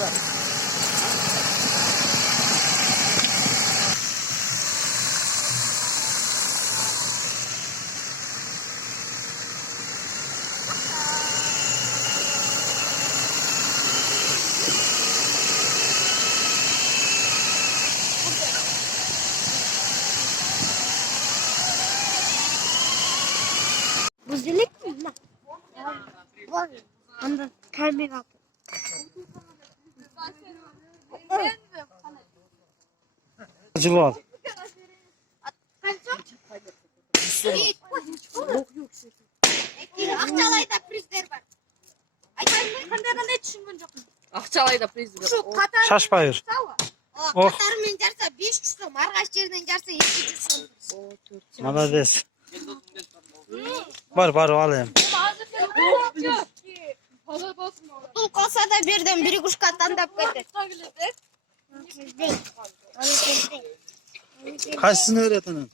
Buzilik mi lan? Var. Anda kamera. Acılar. Akçalay'da prizler var. Qanday tushungan Akçalay'da priz var. Şu Katar Şaşbayır. Oh. Katar men jarsa 5 so'm, Marg'ash yerdan jarsa 200 so'm. Malades. Var alayım. Pul qolsa da berdim, bir kushqa tandab ketdi. Kaçsını öğretenin?